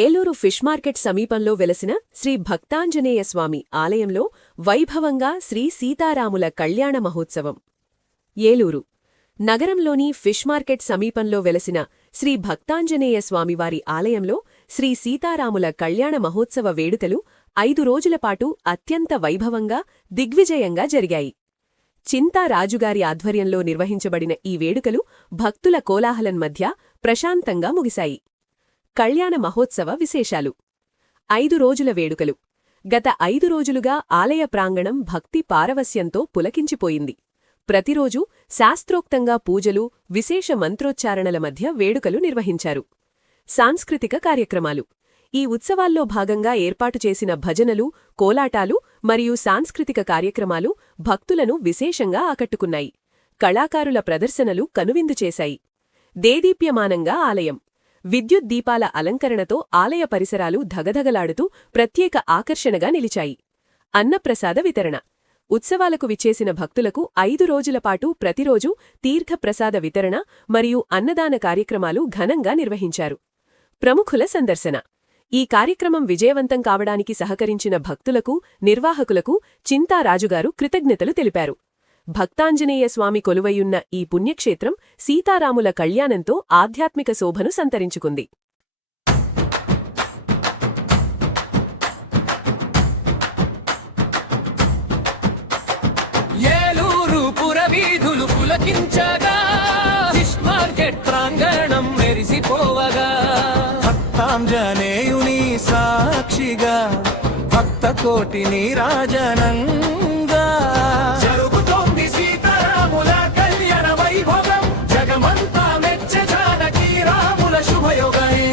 Eluru fish market సమీపంలో వెలసిన శ్రీ భక్తాంజనేయ స్వామి ఆలయంలో వైభవంగా శ్రీ సీతారాముల కళ్యాణ మహోత్సవం. ఏలూరు నగరంలోని ఫిష్ మార్కెట్ సమీపంలో వెలసిన శ్రీ భక్తాంజనేయ స్వామివారి ఆలయంలో శ్రీ సీతారాముల కళ్యాణ మహోత్సవ వేడుకలు 5 రోజులపాటు అత్యంత వైభవంగా దిగ్విజయంగా జరిగాయి. చింతా రాజుగారి ఆధ్వర్యంలో నిర్వహించబడిన ఈ వేడుకలు భక్తుల కోలాహలం మధ్య ప్రశాంతంగా ముగిశాయి. కళ్యాణ మహోత్సవ విశేషాలు. 5 రోజుల వేడుకలు. గత 5 రోజులుగా ఆలయ ప్రాంగణం భక్తి పారవస్యంతో పులకించిపోయింది. ప్రతిరోజూ శాస్త్రోక్తంగా పూజలు, విశేష మంత్రోచ్చారణల మధ్య వేడుకలు నిర్వహించారు. సాంస్కృతిక కార్యక్రమాలు. ఈ ఉత్సవాల్లో భాగంగా ఏర్పాటు చేసిన భజనలు, కోలాటాలు మరియు సాంస్కృతిక కార్యక్రమాలు భక్తులను విశేషంగా ఆకట్టుకున్నాయి. కళాకారుల ప్రదర్శనలు కనువిందు చేశాయి. దేదీప్యమానంగా ఆలయం. విద్యుత్ దీపాల అలంకరణతో ఆలయ పరిసరాలు ధగధగలాడుతూ ప్రత్యేక ఆకర్షణగా నిలిచాయి. అన్నప్రసాద వితరణ. ఉత్సవాలకు విచ్చేసిన భక్తులకు 5 రోజులపాటు ప్రతిరోజూ తీర్థప్రసాద వితరణ మరియు అన్నదాన కార్యక్రమాలు ఘనంగా నిర్వహించారు. ప్రముఖుల సందర్శన. ఈ కార్యక్రమం విజయవంతం కావడానికి సహకరించిన భక్తులకు, నిర్వాహకులకు చింతా రాజుగారు కృతజ్ఞతలు తెలిపారు. భక్తాంజనేయ స్వామి కొలువయ్యున్న ఈ పుణ్యక్షేత్రం సీతారాముల కళ్యాణంతో ఆధ్యాత్మిక శోభను సంతరించుకుంది. ఏలూరు పురవీధులు పులకించగా, ఫిష్ మార్కెట్ ప్రాంగణం మెరిసిపోవగా, భక్తాంజనేయుని సాక్షిగా భక్త కోటి నీరాజనంగా జరుగుతోంది సీతారాముల కళ్యాణ వైభవం. జగమంతా మెచ్చే జానకి రాముల శుభయోగమే.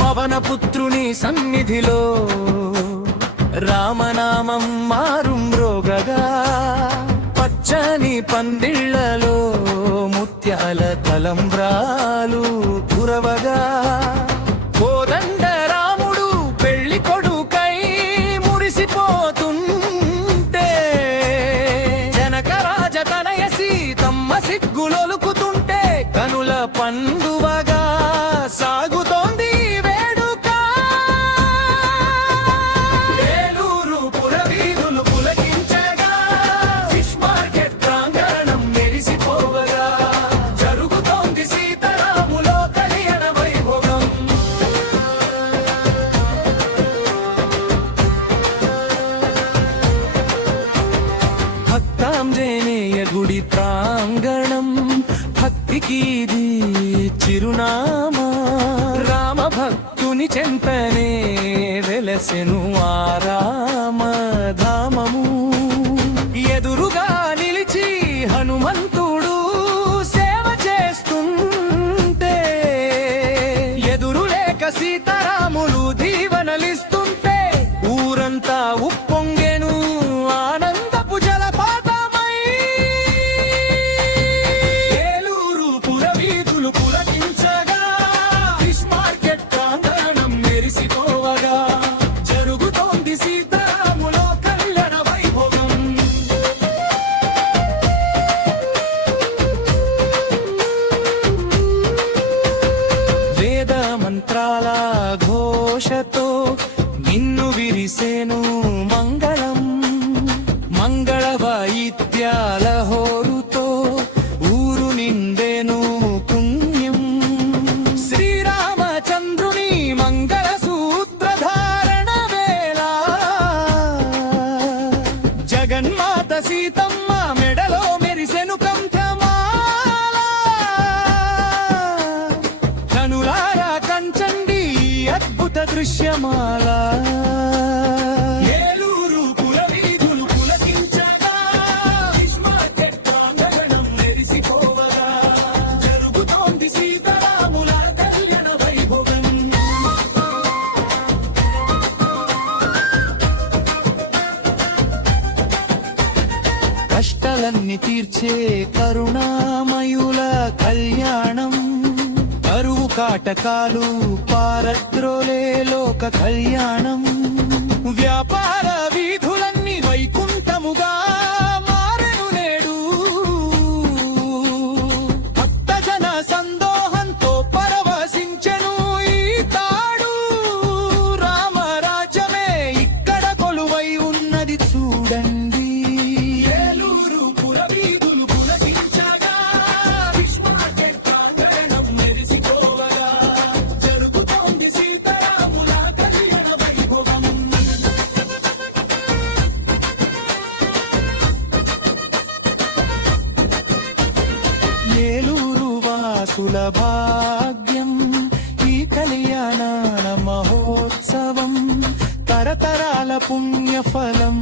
పవనపుత్రుని సన్నిధిలో రామనామం మారుమ్రోగగా, పచ్చని పందిళ్లలో ముత్యాల తలంబ్రాలు కురవగా, కోదండ రాముడు పెళ్లి కొడుకై మురిసిపోతుంటే, జనకరాజ తనయ సీతమ్మ సిగ్గులొలుకుతుంటే, కనుల పండువగా సాగుతోంది వేడుక. ఏలూరు పురవీధులు పులకించగా, ఫిష్ మార్కెట్ ప్రాంగణం మెరిసిపోవగా, జరుగుతోంది సీతారాముల కళ్యాణ వైభోగం. భక్తాంజనేయ గుడి ప్రాంగణం భక్తికీది చిరునామా. రామ భక్తుని చెంతనే వెలసెను ఆరామధామము. ఎదురుగా నిలిచి హనుమంతుడు సేవ చేస్తుంటే, ఎదురులేక సీతారాములు దీవనలిస్తుంటే, ఊరంతా ఉప్పొంగెను ఆనందపు జలపాతమై. ఏలూరు పురవీధులు పులకించగా, ఫిష్ మార్కెట్ ప్రాంగణం మెరిసిపోవగా, జరుగుతోంది సీతారాముల కళ్యాణ వైభోగం. వేద మంత్రాల ఘోషతో నిన్ను విరిసేను మంగళం. మంగళ వాయిద్యాల హోరుతో ఊరు నిండేను పుణ్యం. శ్రీరామచంద్రుని మంగళ సూత్రధారణ వేళ, జగన్మాత సీతమ్మ మెడలో మెరిసెను కంఠమాల. కనులారా కంచండి ఈ అద్భుత దృశ్యమాల. ఏలూరు పురవీధులు పులకించగా, ఫిష్ మార్కెట్ ప్రాంగణం మెరిసిపోవగా, జరుగుతోంది సీతారాముల కళ్యాణ వైభోగం. కష్టాలన్నీ తీర్చే కరుణామయుల కళ్యాణం. కరువు కాటకాలు పారద్రోలే లోక కళ్యాణం. వ్యాపార వీధులన్నీ వైకుంఠముగా మారెను నేడు. మహోత్సవం తరతరాల పుణ్యఫలం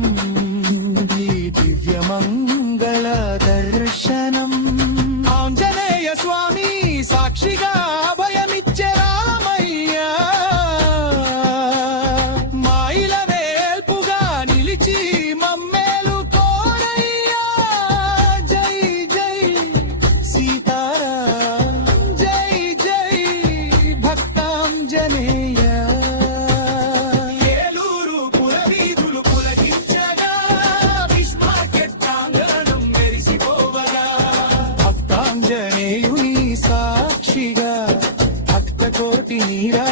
ఈ దివ్యమంగళ దర్శనం ఆంజనేయ స్వామి సాక్షిగా అభయమిచ్చే రామయ్య మాయిల వేల్పుగా నిలిచి మమ్మేలు కోరయ్యా జై జై సీతారా జై జై భక్తాంజనేయ ఏలూరు పురవీధులు పులకించగా ఫిష్ మార్కెట్ ప్రాంగణం మెరిసిపోవగా భక్తాంజనేయుని సాక్షిగా భక్త కోటి నీరా